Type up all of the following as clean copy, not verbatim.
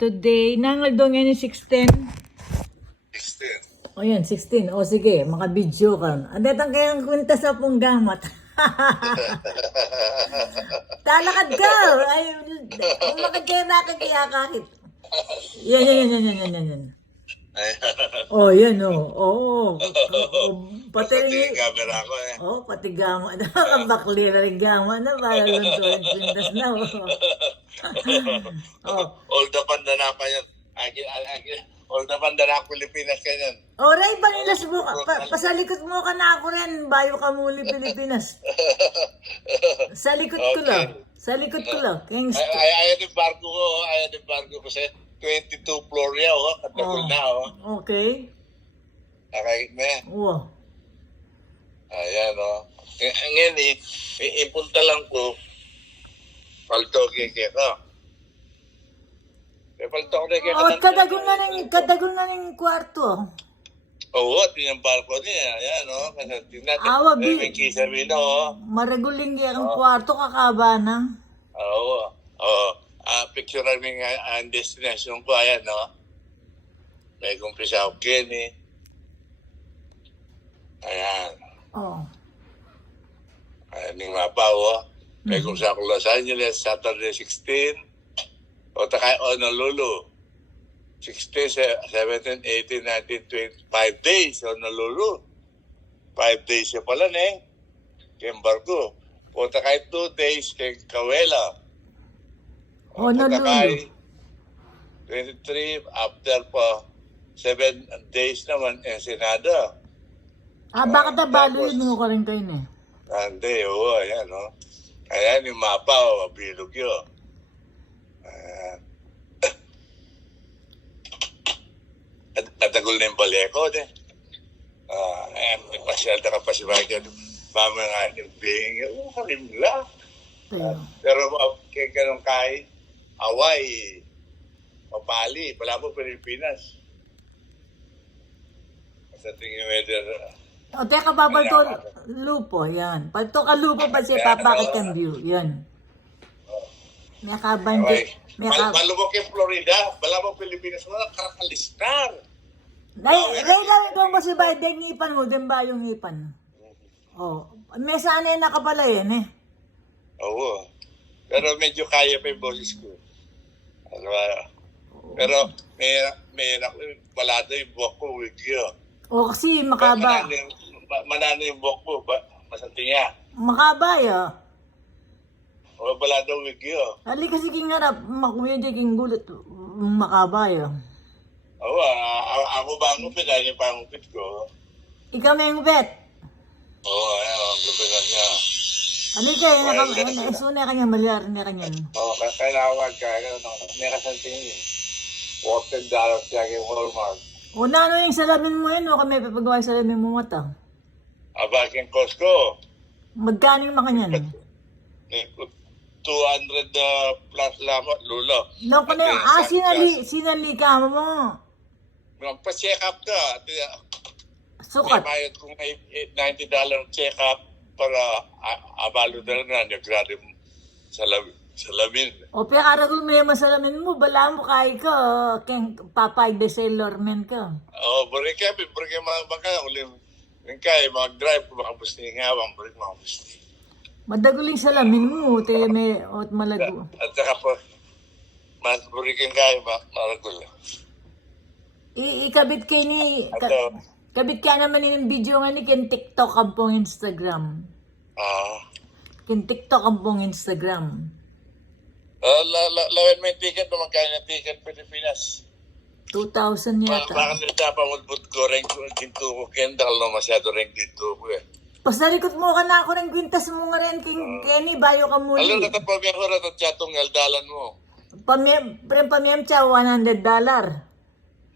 Today, nangal ngayon yung 16. 16. O yan, 16. O sige, maka-video ka. Adetang kayang kwenta sa pong gamat. Talakad ka! Ay, umakad kayo nakakaya kahit. Yan. Oh, yan oh. Pati Pati rin. yung camera ko eh. Oh, pati gama na. Ang bakli na rin gama na. Parang lang pintas na. Oh. All the pandanapa yan. All the pandanapa Pilipinas kanyan. Oh, Ray, panilas mo ka. Pasalikot mo ka na ako rin. Bayo ka muli Pilipinas. Sa likod ko lang. Ayan yung barko ko sa 22 floor niya, katagol na, Okay. Nakakit na yan. Wow. Ayan, Ngayon, ipunta lang ko, palto kike ka. Palto ko na kike Oh, kadagol na ng kwarto. Oo, yung barko niya. Ayan, kasi tingnan Awa, may kisabino, Maraguling ang kwarto, kakaba na. Oo. Picture namin ang destination ko. Ayan, may kumpisa ako Kenny. Ayan. Oh. Ayan yung mapaw, may kumpisa ako Los Angeles, Saturday 16. O takay Honolulu. 16, 17, 18, 19, 20. 5 days, Honolulu. 5 days siya pala, Kimbargo. O takay 2 days kay Kawela. Honolulu. 23, after pa 7 days naman, Ensenada. Bakit nabalo yun mo ka rin kayo eh? Hindi, ayan, Ayan yung mapa, bilog yun. Katagol na yung baleko, ayan, pasyal na kapasibay ka, mama nga yung bing, karimla. Pero kaya ganun kahit, Hawaii, Mapali, pala mo Pilipinas. Sa tingin weather. O, teka ba, Palto Lupo, yan. Palto ka Lupo pa siya, papakit kang view, yan. May kabandi. Malubok yung Florida, pala mo Pilipinas mo, karakalistar. Ray, ikaw mo si Biden, ngipan mo, din ba yung ngipan? Oh, may sana yun nakapala yan Oo. Pero medyo kaya pa yung boses ko. Pero may palado yung buhok ko with you. O, kasi makaba. Manano yung buhok ko, masanti niya. Makaba, O palado with you. Ali kasi kingarap, makuya di king gulot, makaba, Oo, ako ba ang upit, ano pa ang upit ko? Ikaw na yung vet. Oo, ang lupitan niya. Ali kayo, suna kanya malyar na kanya. Oo, kailangan ka, may kasanting $14 siya kay Walmart. O, ano yung salamin mo yun, o kami papagawa yung salamin mo mata? Abaking Costco. Magkano yung makanyan? 200 plus lamang, lulo. No, kung sinali ka mo. Magpa-check up ka. Sukat. May bayad kung may $90 check up para abalo na nag-grade mo salamin. O, pero karagol mo yung masalamin mo, bala mo kaya ka, papay bestseller man ka. Oo, bari mga baka, uling kaya, mag-drive, makabusting nga, bari makabusting. Madaguling salamin mo, tayo may ot malago. At saka po, mas burikin kaya, maragol. Ikabit kayo ni, kabit ka naman yung video nga ni kin TikTok ang pong Instagram. Kin TikTok ang pong Instagram. Lawan mo yung ticket, magkano yung ticket Pilipinas? 2,000 yata. Baka nilita pa mulbut ko rin dito ko, kendal no masyado rin dito ko Pasalikot mo ka na ako ng kwintas mo nga rin, Kenny, bayo ka muli. Alam na ito pa may oras at chatong aldalan mo. Pamiyam siya, $100.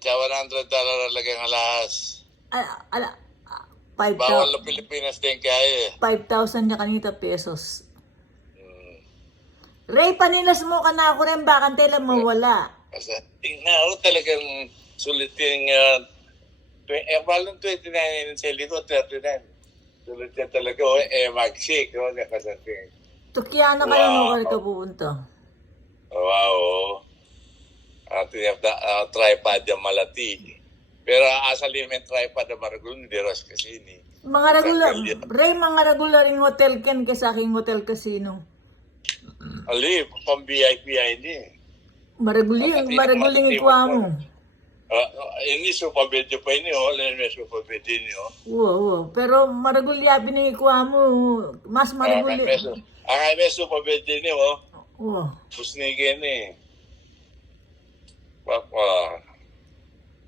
Kaya $100 lagay ang alahas. 5,000. Bawal na Pilipinas din kaya 5,000 na kanita pesos. Ray, panilas mo ka na ako rin, baka tela mo wala. Kasi tingnan talagang sulit yung walang 29 yun sa likod, 39. Sulit yan talaga, mag-shake, nakasating. Tukyana kayo mo ka pupunta. Wow. At tripod yung malati. Pero asali may tripod na maragul, hindi ras kasi ni. Mga regular yung hotel ken kay sa aking hotel casino. Ali, pang VIP ini. Maraguling ikuha mo. Ini super video pa ini, may super video ini. Oo. Pero maragulyabi na ikuha mo. Mas maraguli. May super video ini, Oo. Pusnigin eh.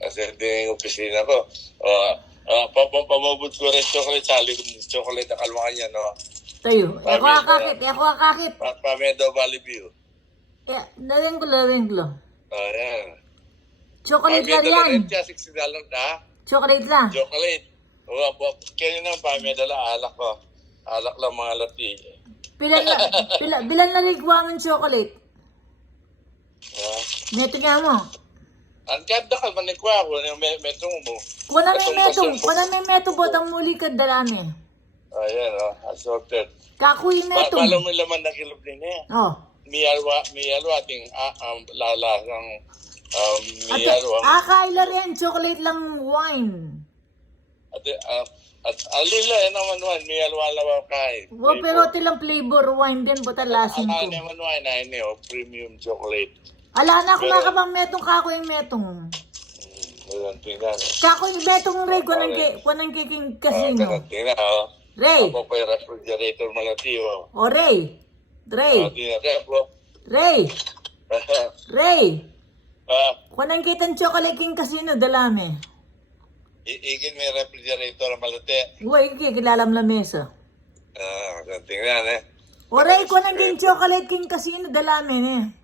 Kasi hindi yung opisina ko. Pamabot ko rin chocolate, sali ko chocolate na kalwangan niya, no? Tayo. Ako akakit. Pamedo Valley View. Daling ko. Ayan. Chocolate lang yan. Pamedo $60 na. Chocolate lang. Chocolate. Kaya na pamedo lang, alak ko. Alak lang mga lati. Bilan na ikuha ng chocolate. Neto nga mo. Ang ganda ka, manikwa ko, metong mo. Kuna may metong botang muli ka dalami. Ayan, assorted. Kakuy metong. Alam mo yung laman ng kilop din eh. Miyalwa, ting lalasang miyalwa. Kaila rin, chocolate lang wine. At alila, naman wine, miyalwa lawa kay. Pero tilang flavor wine din, bota lasin ko. Naman wine, ay premium chocolate. Ala na, kumakabang metong kakuy metong. Walang tingnan. Kakuy metong ray, kunang kiking casino. Tingnan, Ray. Ako pa yung refrigerator malati, O Ray. Ray. Kunang kitang chocolate king casino, dalami. Igin may refrigerator malati. Uy, kikilalam la mesa. Tingnan O Ray, kunang king chocolate king casino, dalami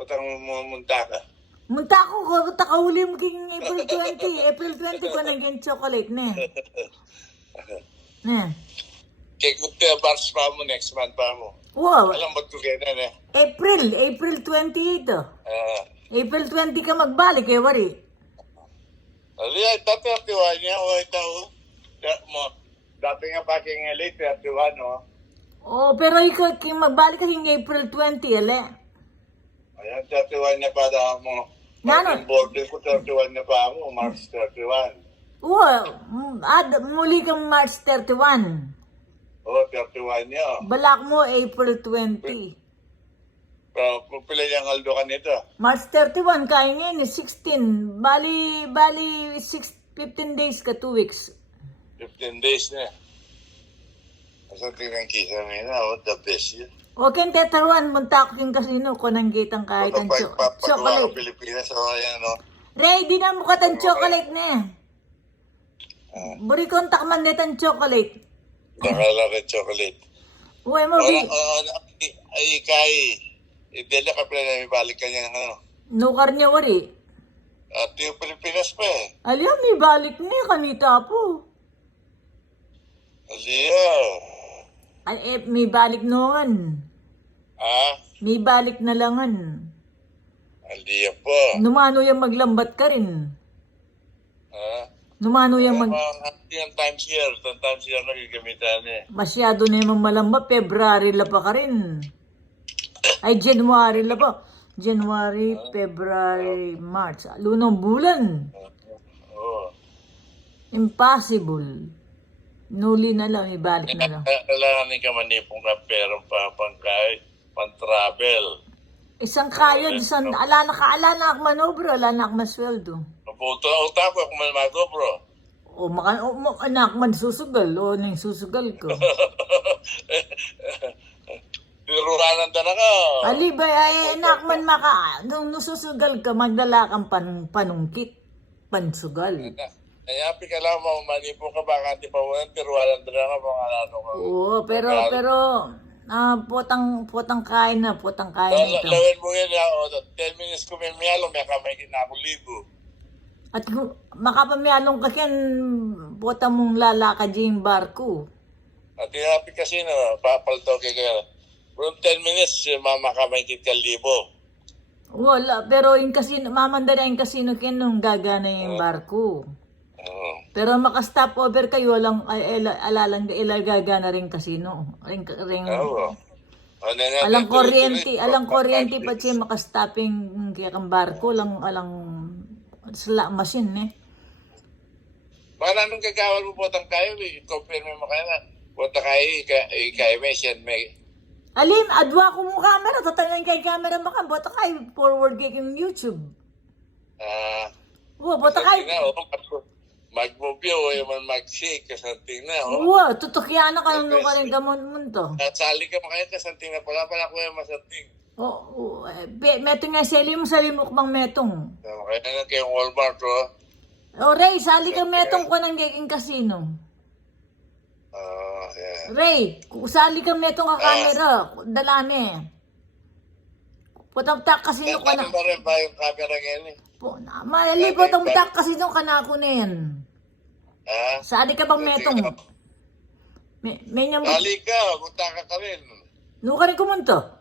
Utang munta ka. Munta ko, takahuli mo king April 20 kunang king chocolate Kaya kung bars pa mo next month pa mo. Wow. Alam mo ko kaya April 20 ito. April 20 ka magbalik wari. Aliyah, tatatiwa niya, ito. Dati nga pa king late, 31, pero ikaw, magbalik ka king April 20, Ayan, 31 niya pa daw mo. Nano? Boarding ko, 31 niya pa mo, March 31. Muli kang March 31. 31 niya. Balak mo April 20. Pero pila niyang aldo ka nito? March 31, kaya ngayon 16. Bali 15 days ka, 2 weeks. 15 days na. Asa tingnan kisa na, the best yun. Okay, tetarwan, munta ko yung casino ko nang gitang kahit ang Pagpagawa chocolate. ko Pilipinas, ayan, Ray, di na mo katang chocolate Buri kontak man netang chocolate. Nakala ka chocolate. Uy mo, Ay, kay. Idela ka pala na ibalik ka niya, nukar niya wari. At yung Pilipinas pa Alam, may balik niya kanita po. Aliyah. May balik noon. May balik na langan. Aliyah po. Numano yung maglambat ka rin. Numano yung Yung times year nagigamitan Masyado na yung malamba, February la pa ka rin. Ay, January la pa. January, February, March. Lunong bulan. Impossible. Nuli na lang, ibalik na lang. Kailangan ni ka manipong ka perang pangkay, pang-travel. Isang kayod, ala na ak manobro, ala na ak masweldo. Uta ko kung malmago, bro. Anak man susugal, nang susugal ko. Diruranan na ka. Alibay, anak man nung susugal ka, magdala kang panungkit, pansugal. Happy ka lang, manipo ka baka di pa ulan, diruranan na ka, mga ano ka. Oo, pero, potang kain na ito. Lawin mo yan, 10 minutes ko may miyalo, may kamay kinakolibo. At makapamiyalong ka yan, potang mong lalakad yung barko. At yung happy kasi papalto kaya. From 10 minutes, makamay kalibo. Wala, pero yung casino, mamanda na yung casino kaya nung gagana yung barko. Pero maka-stop over kayo, alalang ilagaga na rin casino. Alang kuryente pa siya makastaping kaya kang barko, alang sla machine eh. Para nung kagawal mo po kayo, i-compare mo kayo na. Punta kayo, ika-emission may. Alim, adwa ko mo camera, tatangan kay camera maka, bota kay forward kay yung YouTube. Bota kay. Mag-mobile o yung mag-shake kasanting na. Tutukyan na kayo nung ka rin gamon to. At sali ka makain kasanting na pala ko yung masanting. Metong nga salim mukbang metong. Kaya na kayong Walmart, Ray, sali ka metong ko ng giging casino. Yeah. Ray, sali ka metong ka camera, dalane. Putang tak casino ko na. Ano ba rin ba yung camera ngayon eh? Mali po itong tak casino ka na ako na yan. Sali ka bang metong? May niyang... Sali ka, punta ka rin. Nuka rin kumunto?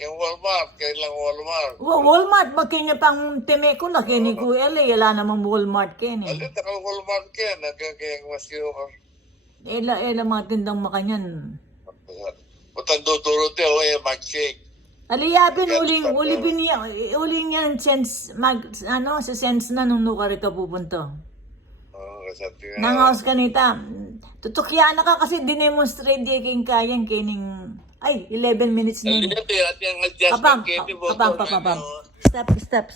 Yung Walmart, kailang Walmart. Walmart, magkanya pang time ko na kini ko LA, wala namang Walmart kini. Alin, Walmart ka, nagkakayang maskiyo ka. Ela mga tindang makanyan. Putang duturo te, mag-shake. Aliyabin, uling yan, sense, sa sense na nung nuka rin ka pupunto. Nangaos ka nita. Tutukyan na ka kasi dinemonstrate di kayong kayang kining... Ay, 11 minutes na yun. Alin, at yung adjustment Kapam. Stop.